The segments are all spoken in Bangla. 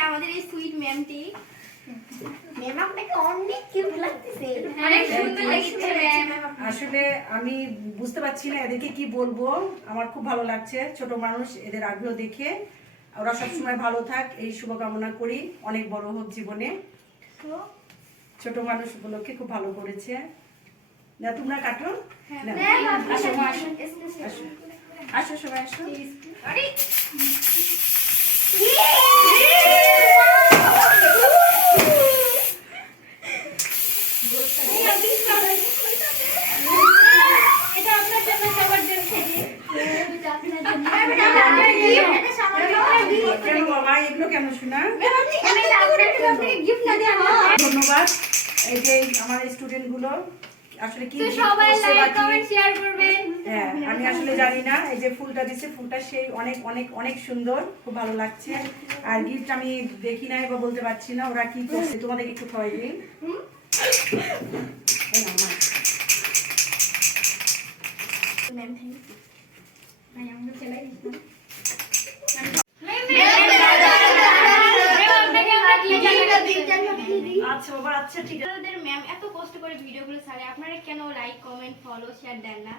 আমাদের এই সুইট ম্যামটি। ম্যাম আপনাকে অনেক কিউট লাগতেছে, অনেক সুন্দর লাগছে ম্যাম। আসলে আমি বুঝতে পারছি না এদেরকে কি বলবো, আমার খুব ভালো লাগছে। ছোট মানুষ, এদের আগ্রহ দেখে ওরা সবসময় ভালো থাক এই শুভকামনা করি, অনেক বড় হোক জীবনে। ছোট মানুষগুলোকে খুব ভালো করেছে। না তোমরা কাটো, না আসো মা, আসো আসো আসো সবাই আসো। আরে এটা আপনার জন্য, সবার জন্য। কেন বাবা এগুলো কেন শোনা? গিফট না দেওয়া ধন্যবাদ। এই যে আমার স্টুডেন্ট গুলো আসলে কি তো gift সবাই করছে বা লাইক কি- কমেন্ট শেয়ার করবেন। হ্যাঁ আমি আসলে জানি না। এই যে ফুলটা দিচ্ছে, ফুলটা সেই অনেক অনেক অনেক সুন্দর, খুব ভালো লাগছে। আর গিফট আমি দেখি নাই বা বলতে পারছি না ওরা কি করছে, তোমাদের একটু খাওয়াই দিই। এই নাও, নাও। Ma'am thank you. ভাই আমাকে চালাই দিন। আচ্ছা বাবা, আচ্ছা ঠিক আছে। আমাদের ম্যাম এত কষ্ট করে ভিডিওগুলো ছাড়ে, আপনারা কেন লাইক কমেন্ট ফলো শেয়ার দেন না?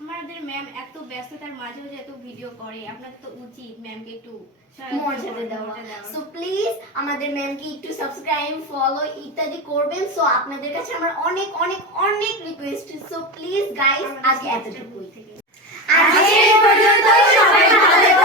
আমাদের ম্যাম এত ব্যস্ততার মাঝেও যে এত ভিডিও করে, আপনাদের তো উচিত ম্যামকে একটু মর্যাদা দেওয়া। সো প্লিজ আমাদের ম্যামকে একটু সাবস্ক্রাইব, ফলো ইত্যাদি করবেন। সো আপনাদের কাছে আমার অনেক অনেক অনেক রিকোয়েস্ট। সো প্লিজ গাইস, আজকে এতটুকুই। আজকে এই পর্যন্ত, সবাই ভালো